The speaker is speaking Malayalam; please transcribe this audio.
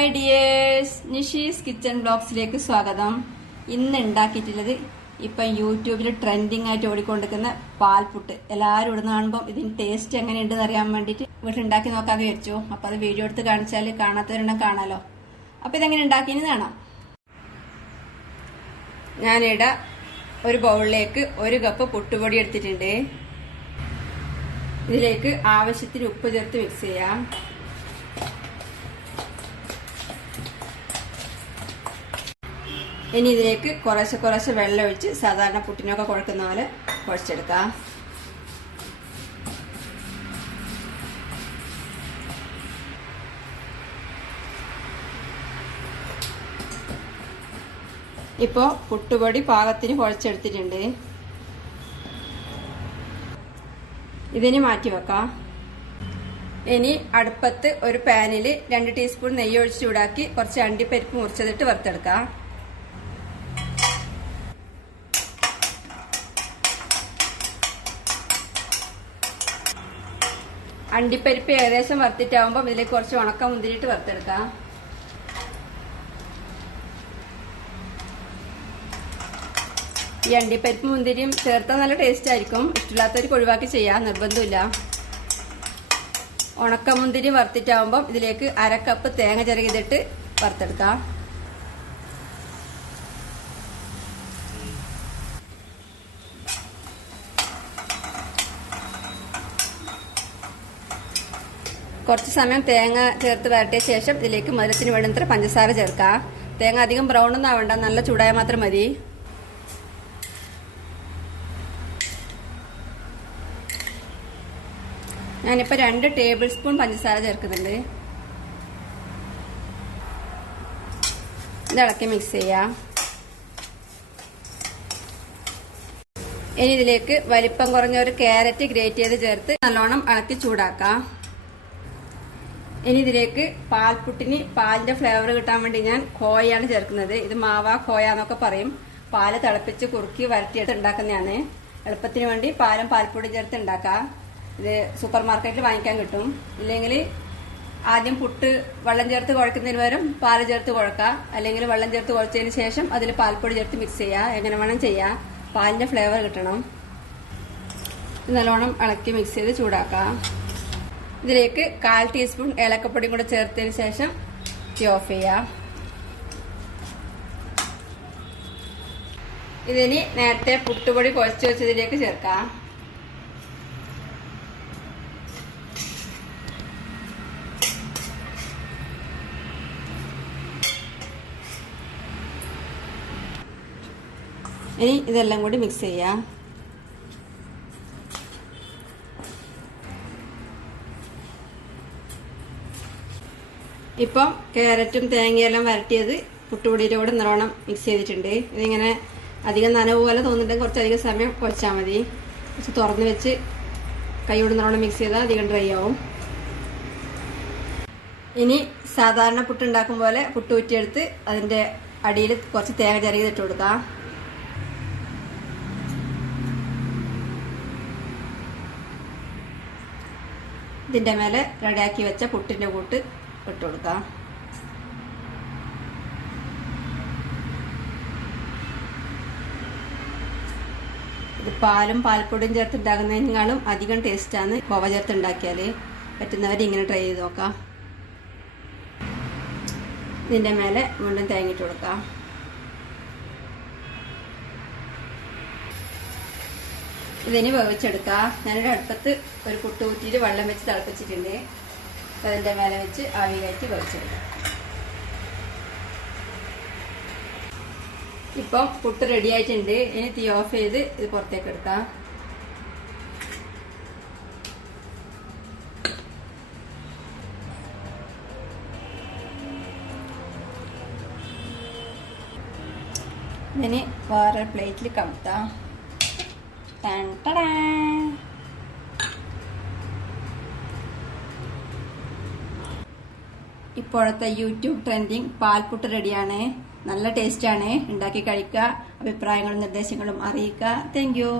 ഹായ് ഡിയേഴ്സ്, നിഷീസ് കിച്ചൺ വ്ലോഗ്സിലേക്ക് സ്വാഗതം. ഇന്ന് ഉണ്ടാക്കിയിട്ടുള്ളത് ഇപ്പം യൂട്യൂബിൽ ട്രെൻഡിങ് ആയിട്ട് ഓടിക്കൊണ്ടിരിക്കുന്ന പാൽപുട്ട്. എല്ലാവരും ഇടുന്ന കാണുമ്പോൾ ഇതിന് ടേസ്റ്റ് എങ്ങനെയുണ്ടെന്ന് അറിയാൻ വേണ്ടിയിട്ട് വീട്ടിലുണ്ടാക്കി നോക്കാമെന്ന് വിചാരിച്ചു. അപ്പം അത് വീഡിയോ എടുത്ത് കാണിച്ചാൽ കാണാത്തവരുണ്ടെങ്കിൽ കാണാലോ. അപ്പം ഇതെങ്ങനെ ഉണ്ടാക്കിയെന്ന് കാണാം. ഞാനിവിടെ ഒരു ബൗളിലേക്ക് 1 കപ്പ് പുട്ടുപൊടി എടുത്തിട്ടുണ്ട്. ഇതിലേക്ക് ആവശ്യത്തിന് ഉപ്പ് ചേർത്ത് മിക്സ് ചെയ്യാം. ഇനി ഇതിലേക്ക് കുറേശ്ശെ വെള്ളം ഒഴിച്ച് സാധാരണ പുട്ടിനൊക്കെ കുഴക്കുന്ന പോലെ കുഴച്ചെടുക്കാം. ഇപ്പോൾ പുട്ടുപൊടി പാകത്തിന് കുഴച്ചെടുത്തിട്ടുണ്ട്. ഇതിന് മാറ്റി വെക്കാം. ഇനി അടുപ്പത്ത് ഒരു പാനിൽ 2 ടീസ്പൂൺ നെയ്യ് ഒഴിച്ച് ചൂടാക്കി കുറച്ച് അണ്ടിപ്പരിപ്പ് മുറിച്ചതിട്ട് വറുത്തെടുക്കാം. അണ്ടിപ്പരിപ്പ് ഏകദേശം വറുത്തിട്ടാവുമ്പോൾ ഇതിലേക്ക് കുറച്ച് ഉണക്ക മുന്തിരിയിട്ട് വറുത്തെടുക്കാം. ഈ അണ്ടിപ്പരിപ്പ് മുന്തിരിയും ചേർത്താൽ നല്ല ടേസ്റ്റ് ആയിരിക്കും. ഇഷ്ടമില്ലാത്തവർക്ക് ഒഴിവാക്കി ചെയ്യാം, നിർബന്ധമില്ല. ഉണക്ക മുന്തിരി വറുത്തിട്ടാവുമ്പോൾ ഇതിലേക്ക് 1/2 കപ്പ് തേങ്ങ ചിരകിതിട്ട് വറുത്തെടുക്കാം. കുറച്ച് സമയം തേങ്ങ ചേർത്ത് വരട്ടിയ ശേഷം ഇതിലേക്ക് മധുരത്തിന് വേണ്ടുന്ന പഞ്ചസാര ചേർക്കാം. തേങ്ങ അധികം ബ്രൗൺ ഒന്നും ആവണ്ട, നല്ല ചൂടായ മാത്രം മതി. ഞാനിപ്പോൾ 2 ടേബിൾ സ്പൂൺ പഞ്ചസാര ചേർക്കുന്നുണ്ട്. ഇത് ഇളക്കി മിക്സ് ചെയ്യാം. ഇനി ഇതിലേക്ക് വലിപ്പം കുറഞ്ഞ ഒരു ക്യാരറ്റ് ഗ്രേറ്റ് ചെയ്ത് ചേർത്ത് നല്ലോണം ഇളക്കി ചൂടാക്കാം. ഇനി ഇതിലേക്ക് പാൽപുട്ടിന് പാലിന്റെ ഫ്ലേവർ കിട്ടാൻ വേണ്ടി ഞാൻ കോയാണ് ചേർക്കുന്നത്. ഇത് മാവ കോയ എന്നൊക്കെ പറയും. പാല് തിളപ്പിച്ച് കുറുക്കി വരട്ടിയെടുത്ത് ഉണ്ടാക്കുന്നതാണ്. എളുപ്പത്തിന് വേണ്ടി പാലും പാൽപ്പൊടി ചേർത്ത് ഉണ്ടാക്കാം. ഇത് സൂപ്പർ മാർക്കറ്റിൽ വാങ്ങിക്കാൻ കിട്ടും. ഇല്ലെങ്കിൽ ആദ്യം പുട്ട് വെള്ളം ചേർത്ത് കുഴക്കുന്നതിന് പകരം പാല് ചേർത്ത് കുഴക്കാം. അല്ലെങ്കിൽ വെള്ളം ചേർത്ത് കുഴച്ചതിന് ശേഷം അതിൽ പാൽപ്പൊടി ചേർത്ത് മിക്സ് ചെയ്യാം. എങ്ങനെ വേണം ചെയ്യാം. പാലിന്റെ ഫ്ലേവർ കിട്ടണം. നല്ലോണം ഇളക്കി മിക്സ് ചെയ്ത് ചൂടാക്കാം. ഇതിലേക്ക് 1/4 ടീസ്പൂൺ ഏലക്കപ്പൊടിയും കൂടെ ചേർത്തതിന് ശേഷം തീ ഓഫ് ചെയ്യാം. ഇതിന് നേരത്തെ പുട്ടുപൊടി കുഴച്ച് വെച്ചതിലേക്ക് ചേർക്കാം. ഇനി ഇതെല്ലാം കൂടി മിക്സ് ചെയ്യാം. ഇപ്പം ക്യാരറ്റും തേങ്ങയെല്ലാം വരട്ടിയത് പുട്ടുപൊടിയുടെ കൂടെ നല്ലോണം മിക്സ് ചെയ്തിട്ടുണ്ട്. ഇതിങ്ങനെ അധികം നനവ് പോലെ തോന്നുന്നുണ്ടെങ്കിൽ കുറച്ചധികം സമയം കുഴച്ചാൽ മതി. കുറച്ച് തുറന്ന് വെച്ച് കൈയോട് നല്ലോണം മിക്സ് ചെയ്താൽ അധികം ഡ്രൈ ആവും. ഇനി സാധാരണ പുട്ടുണ്ടാക്കും പോലെ പുട്ട് ഊറ്റിയെടുത്ത് അതിൻ്റെ അടിയിൽ കുറച്ച് തേങ്ങ ചിരകിയിട്ട് കൊടുക്കാം. ഇതിൻ്റെ മേലെ റെഡിയാക്കി വെച്ച പുട്ടിൻ്റെ കൂട്ട് ഇട്ട് കൊടുക്കാം. ഇത് പാലും പാൽപ്പൊടിയും ചേർത്ത് ഉണ്ടാക്കുന്നതിനേക്കാളും അധികം ടേസ്റ്റാണ് കോവ ചേർത്ത് ഉണ്ടാക്കിയാൽ. പറ്റുന്നവർ ഇങ്ങനെ ട്രൈ ചെയ്ത് നോക്കാം. ഇതിൻ്റെ മേലെ വീണ്ടും തേങ്ങിട്ട് കൊടുക്കാം. ഇതിന് വേവിച്ചെടുക്കാം. ഞാനിവിടെ അടുപ്പത്ത് ഒരു പുട്ട് ഊറ്റിയിട്ട് വെള്ളം വെച്ച് തിളപ്പിച്ചിട്ടുണ്ട്. അതിൻ്റെ മേലെ വെച്ച് ആവി കയറ്റി വേവിച്ചെടുക്കാം. ഇപ്പം പുട്ട് റെഡി ആയിട്ടുണ്ട്. ഇനി തീ ഓഫ് ചെയ്ത് ഇത് പുറത്തേക്ക് എടുക്കാം. ഇനി വേറെ പ്ലേറ്റിൽ കമത്താം. ഇപ്പോഴത്തെ യൂട്യൂബ് ട്രെൻഡിങ് പാൽപുട്ട് റെഡിയാണ്. നല്ല ടേസ്റ്റാണ്. ഉണ്ടാക്കി കഴിക്കുക. അഭിപ്രായങ്ങളും നിർദ്ദേശങ്ങളും അറിയിക്കുക. Thank you.